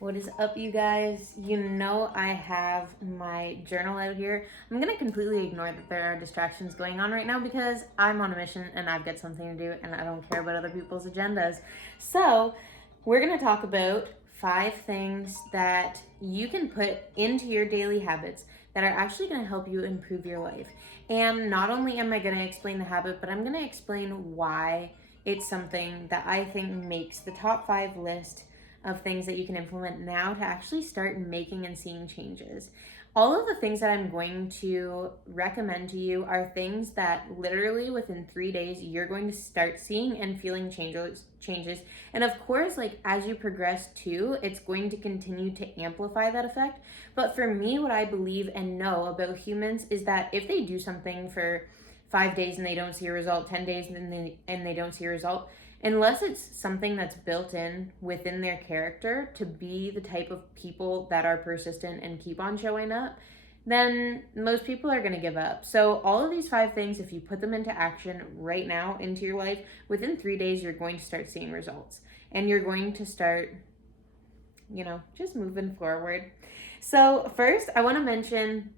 What is up, you guys? You know I have my journal out here. I'm gonna completely ignore that there are distractions going on right now because I'm on a mission and I've got something to do and I don't care about other people's agendas. So, we're gonna talk about 5 things that you can put into your daily habits that are actually gonna help you improve your life. And not only am I gonna explain the habit, but I'm gonna explain why it's something that I think makes the top 5 list of things that you can implement now to actually start making and seeing changes. All of the things that I'm going to recommend to you are things that literally within 3 days you're going to start seeing and feeling changes. And of course, like as you progress too, it's going to continue to amplify that effect. But for me, what I believe and know about humans is that if they do something for 5 days and they don't see a result, 10 days and they don't see a result, unless it's something that's built in within their character to be the type of people that are persistent and keep on showing up, then most people are going to give up. So all of these 5 things, if you put them into action right now into your life, within 3 days you're going to start seeing results and you're going to start just moving forward. So first, I want to mention,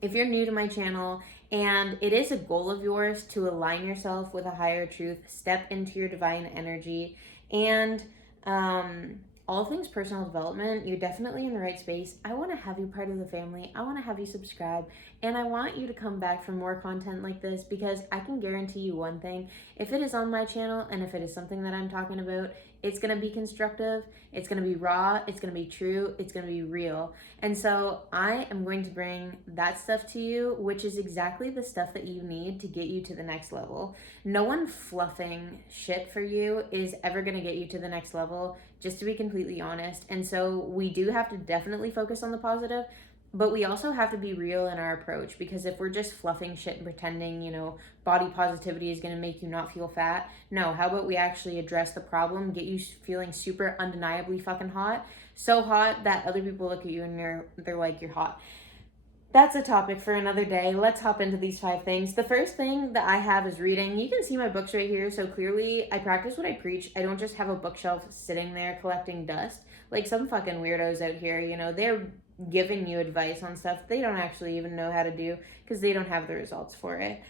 if you're new to my channel and it is a goal of yours to align yourself with a higher truth, step into your divine energy, and all things personal development, you're definitely in the right space. I want to have you part of the family. I want to have you subscribe, and I want you to come back for more content like this, because I can guarantee you one thing: if it is on my channel and if it is something that I'm talking about, it's going to be constructive, it's going to be raw, it's going to be true, it's going to be real. And so I am going to bring that stuff to you, which is exactly the stuff that you need to get you to the next level. No one fluffing shit for you is ever going to get you to the next level, just to be completely honest. And so we do have to definitely focus on the positive, but we also have to be real in our approach, because if we're just fluffing shit and pretending, body positivity is going to make you not feel fat. No, how about we actually address the problem, get you feeling super undeniably fucking hot, so hot that other people look at you and they're like, you're hot. That's a topic for another day. Let's hop into these 5 things. The first thing that I have is reading. You can see my books right here. So clearly I practice what I preach. I don't just have a bookshelf sitting there collecting dust like some fucking weirdos out here. They're giving you advice on stuff they don't actually even know how to do because they don't have the results for it.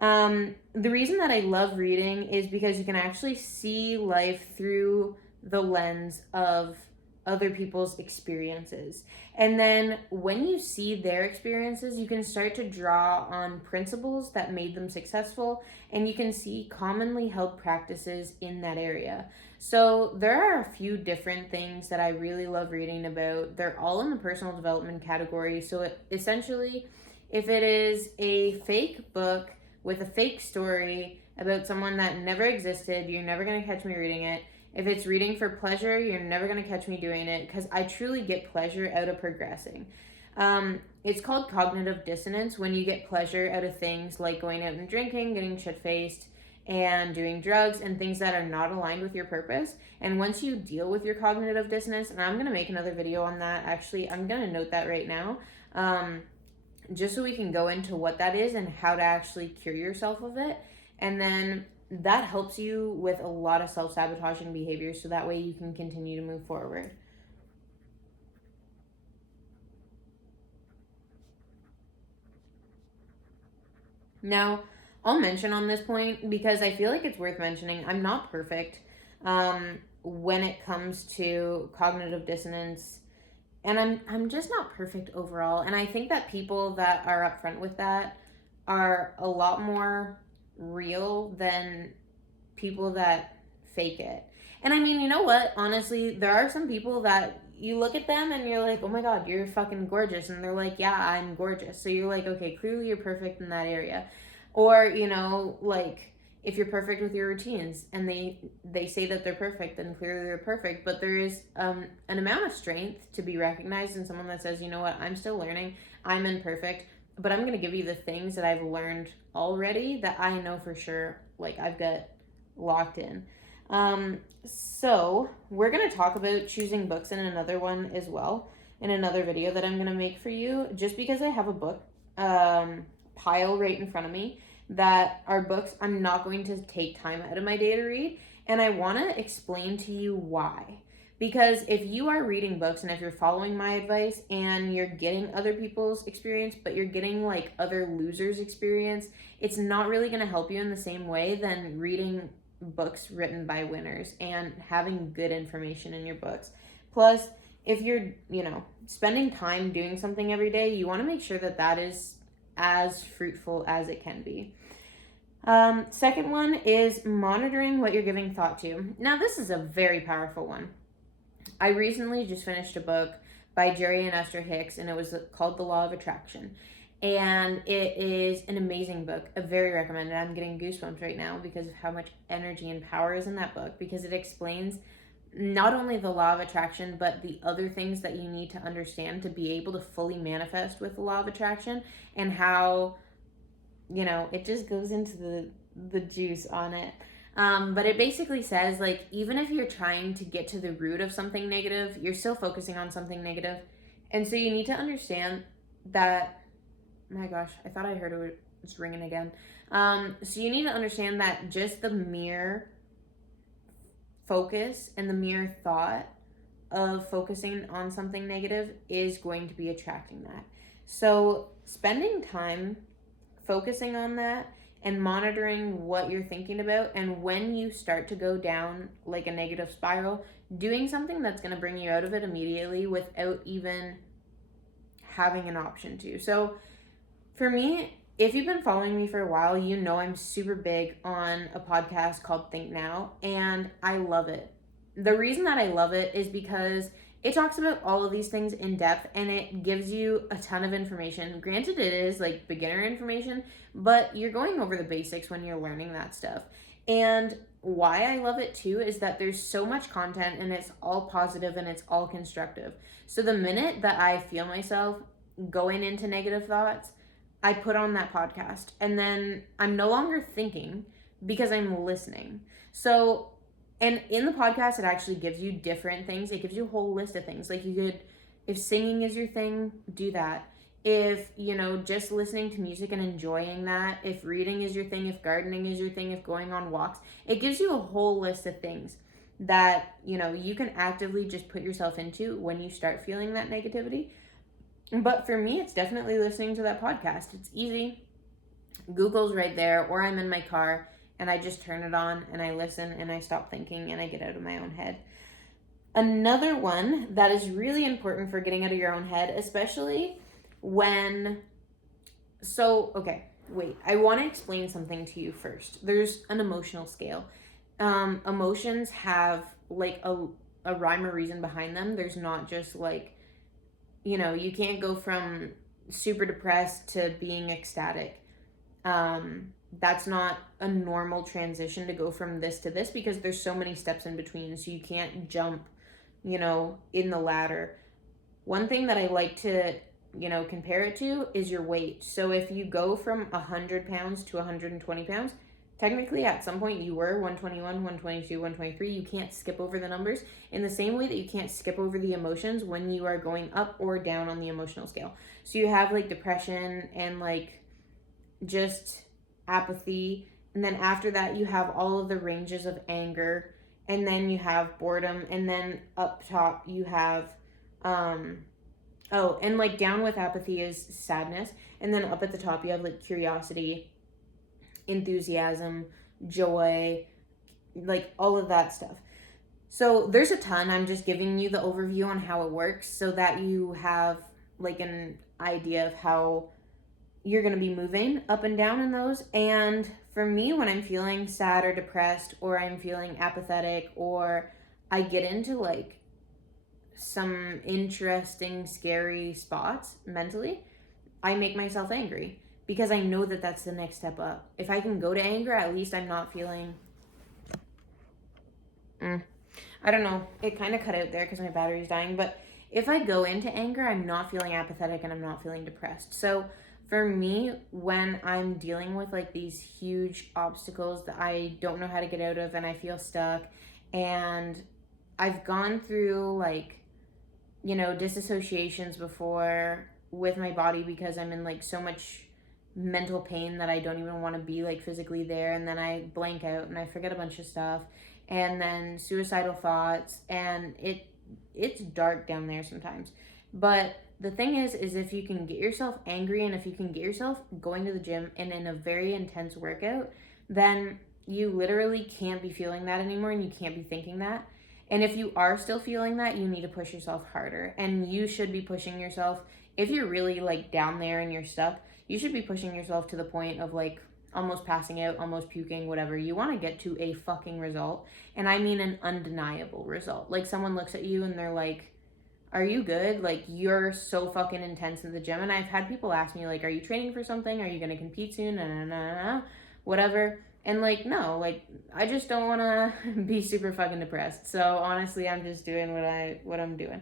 The reason that I love reading is because you can actually see life through the lens of other people's experiences. And then when you see their experiences, you can start to draw on principles that made them successful, and you can see commonly held practices in that area. So there are a few different things that I really love reading about. They're all in the personal development category. So essentially, if it is a fake book with a fake story about someone that never existed, you're never going to catch me reading it. If it's reading for pleasure, you're never going to catch me doing it, because I truly get pleasure out of progressing. It's called cognitive dissonance when you get pleasure out of things like going out and drinking, getting shit-faced, and doing drugs and things that are not aligned with your purpose. And once you deal with your cognitive dissonance, and I'm going to make another video on that, actually, I'm going to note that right now, just so we can go into what that is and how to actually cure yourself of it. And then that helps you with a lot of self-sabotaging behaviors, so that way you can continue to move forward. Now, I'll mention on this point, because I feel like it's worth mentioning, I'm not perfect when it comes to cognitive dissonance, and I'm just not perfect overall. And I think that people that are upfront with that are a lot more real than people that fake it. And I mean, you know what? Honestly, there are some people that you look at them and you're like, oh my God, you're fucking gorgeous. And they're like, yeah, I'm gorgeous. So you're like, okay, clearly you're perfect in that area. Or, like if you're perfect with your routines and they say that they're perfect, then clearly they're perfect. But there is an amount of strength to be recognized in someone that says, you know what, I'm still learning, I'm imperfect, but I'm going to give you the things that I've learned already that I know for sure, like I've got locked in. So we're going to talk about choosing books in another one as well, in another video that I'm going to make for you, just because I have a book pile right in front of me that are books I'm not going to take time out of my day to read, and I want to explain to you why. Because if you are reading books and if you're following my advice and you're getting other people's experience, but you're getting like other losers' experience, it's not really going to help you in the same way than reading books written by winners and having good information in your books. Plus, if you're, spending time doing something every day, you want to make sure that that is as fruitful as it can be. Second one is monitoring what you're giving thought to. Now, this is a very powerful one. I recently just finished a book by Jerry and Esther Hicks, and it was called The Law of Attraction. And it is an amazing book. I very recommend it. I'm getting goosebumps right now because of how much energy and power is in that book, because it explains not only the law of attraction, but the other things that you need to understand to be able to fully manifest with the law of attraction, and how, it just goes into the juice on it. But it basically says, like, even if you're trying to get to the root of something negative, you're still focusing on something negative. And so you need to understand that, my gosh, I thought I heard it was ringing again. So you need to understand that just the mere focus and the mere thought of focusing on something negative is going to be attracting that. So spending time focusing on that and monitoring what you're thinking about, and when you start to go down like a negative spiral, doing something that's going to bring you out of it immediately without even having an option to. So for me, if you've been following me for a while, I'm super big on a podcast called Think Now, and I love it. The reason that I love it is because it talks about all of these things in depth, and it gives you a ton of information. Granted, it is like beginner information, but you're going over the basics when you're learning that stuff. And why I love it too is that there's so much content, and it's all positive and it's all constructive. So the minute that I feel myself going into negative thoughts, I put on that podcast, and then I'm no longer thinking because I'm listening. So, and in the podcast, it actually gives you different things. It gives you a whole list of things. Like, you could, if singing is your thing, do that. If, just listening to music and enjoying that. If reading is your thing, if gardening is your thing, if going on walks. It gives you a whole list of things that, you can actively just put yourself into when you start feeling that negativity. But for me, it's definitely listening to that podcast. It's easy. Google's right there, or I'm in my car and I just turn it on and I listen and I stop thinking and I get out of my own head. Another one that is really important for getting out of your own head, especially when... I want to explain something to you first. There's an emotional scale. Emotions have like a rhyme or reason behind them. There's not just like, you can't go from super depressed to being ecstatic. That's not a normal transition to go from this to this, because there's so many steps in between. So you can't jump, in the ladder. One thing that I like to, compare it to is your weight. So if you go from 100 pounds to 120 pounds, technically at some point you were 121, 122, 123. You can't skip over the numbers in the same way that you can't skip over the emotions when you are going up or down on the emotional scale. So you have like depression and like just apathy. And then after that, you have all of the ranges of anger. And then you have boredom. And then up top, you have, and like down with apathy is sadness. And then up at the top, you have like curiosity, enthusiasm, joy, like all of that stuff. So there's a ton. I'm just giving you the overview on how it works so that you have like an idea of how you're going to be moving up and down in those. And for me, when I'm feeling sad or depressed, or I'm feeling apathetic, or I get into like some interesting, scary spots mentally, I make myself angry, because I know that that's the next step up. If I can go to anger, at least I'm not feeling... I don't know. It kind of cut out there because my battery's dying. But if I go into anger, I'm not feeling apathetic and I'm not feeling depressed. So for me, when I'm dealing with like these huge obstacles that I don't know how to get out of and I feel stuck, and I've gone through like, disassociations before with my body because I'm in like so much mental pain that I don't even want to be like physically there, and then I blank out and I forget a bunch of stuff, and then suicidal thoughts, and it's dark down there sometimes. But the thing is if you can get yourself angry and if you can get yourself going to the gym and in a very intense workout, then you literally can't be feeling that anymore and you can't be thinking that. And if you are still feeling that, you need to push yourself harder. And you should be pushing yourself. If you're really like down there and you're stuck, you should be pushing yourself to the point of like almost passing out, almost puking, whatever. You want to get to a fucking result. And I mean an undeniable result. Like someone looks at you and they're like, are you good? Like you're so fucking intense in the gym. And I've had people ask me like, are you training for something? Are you going to compete soon? Whatever. And like, no, like I just don't want to be super fucking depressed. So honestly, I'm just doing what I'm doing.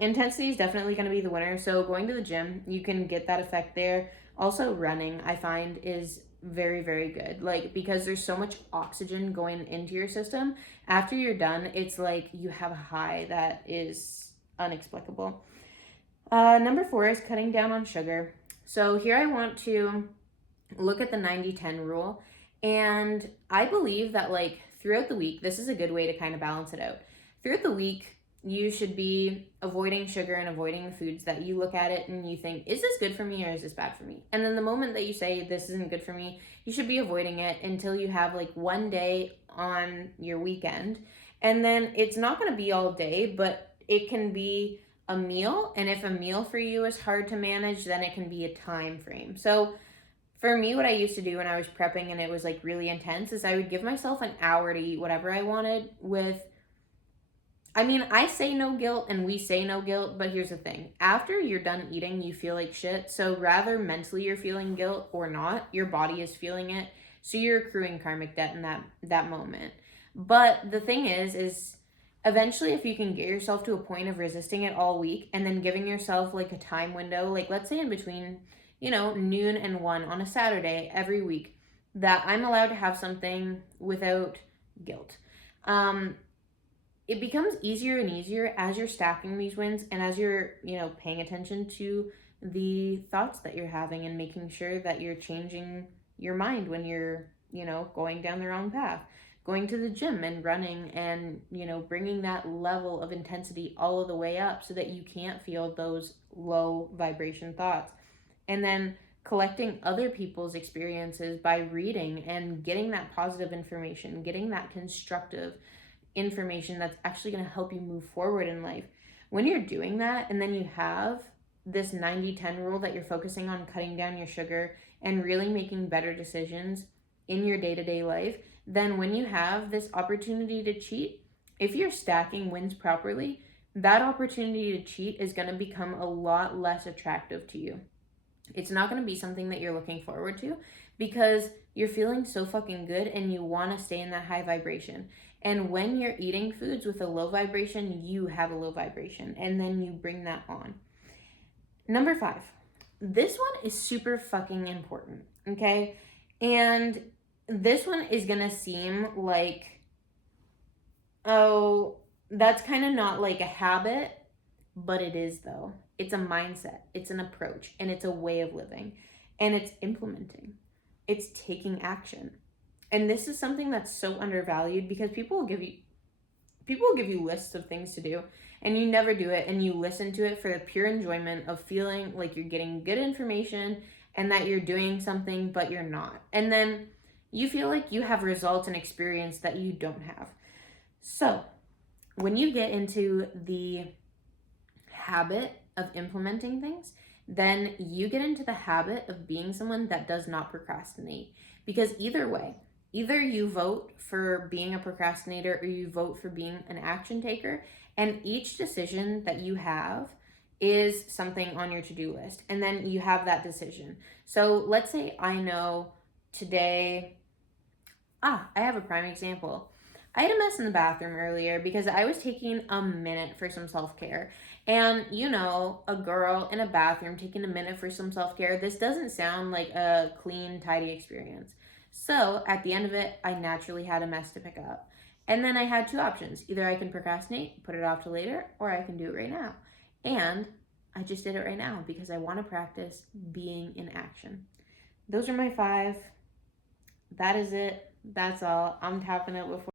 Intensity is definitely going to be the winner. So going to the gym, you can get that effect there. Also running, I find, is very, very good. Like, because there's so much oxygen going into your system. After you're done, it's like you have a high that is inexplicable. Number 4 is cutting down on sugar. So here I want to look at the 90-10 rule. And I believe that like throughout the week, this is a good way to kind of balance it out. Throughout the week, you should be avoiding sugar and avoiding the foods that you look at it and you think, is this good for me or is this bad for me? And then the moment that you say this isn't good for me, you should be avoiding it until you have like one day on your weekend. And then it's not going to be all day, but it can be a meal. And if a meal for you is hard to manage, then it can be a time frame. So for me, what I used to do when I was prepping and it was like really intense is I would give myself an hour to eat whatever I wanted with, I mean, I say no guilt and we say no guilt, but here's the thing. After you're done eating, you feel like shit. So rather mentally you're feeling guilt or not, your body is feeling it. So you're accruing karmic debt in that moment. But the thing is eventually if you can get yourself to a point of resisting it all week and then giving yourself like a time window, like let's say in between, noon and 1 on a Saturday every week, that I'm allowed to have something without guilt. It becomes easier and easier as you're stacking these wins and as you're, paying attention to the thoughts that you're having and making sure that you're changing your mind when you're, going down the wrong path, going to the gym and running and, bringing that level of intensity all of the way up so that you can't feel those low vibration thoughts. And then collecting other people's experiences by reading and getting that positive information, getting that constructive information that's actually going to help you move forward in life. When you're doing that and then you have this 90-10 rule that you're focusing on cutting down your sugar and really making better decisions in your day-to-day life, then when you have this opportunity to cheat, if you're stacking wins properly, that opportunity to cheat is going to become a lot less attractive to you. It's not going to be something that you're looking forward to because you're feeling so fucking good and you want to stay in that high vibration. And when you're eating foods with a low vibration, you have a low vibration and then you bring that on. Number 5, this one is super fucking important, okay? And this one is going to seem like, oh, that's kind of not like a habit, but it is though. It's a mindset, it's an approach, and it's a way of living, and it's implementing. It's taking action. And this is something that's so undervalued because people will give you lists of things to do and you never do it and you listen to it for the pure enjoyment of feeling like you're getting good information and that you're doing something but you're not. And then you feel like you have results and experience that you don't have. So, when you get into the habit of implementing things, then you get into the habit of being someone that does not procrastinate. Because either way, either you vote for being a procrastinator or you vote for being an action taker, and each decision that you have is something on your to-do list, and then you have that decision. So let's say I know today, I have a prime example. I had a mess in the bathroom earlier because I was taking a minute for some self-care. And, a girl in a bathroom taking a minute for some self-care, this doesn't sound like a clean, tidy experience. So at the end of it, I naturally had a mess to pick up. And then I had 2 options. Either I can procrastinate, put it off to later, or I can do it right now. And I just did it right now because I want to practice being in action. Those are my 5. That is it. That's all. I'm tapping it before.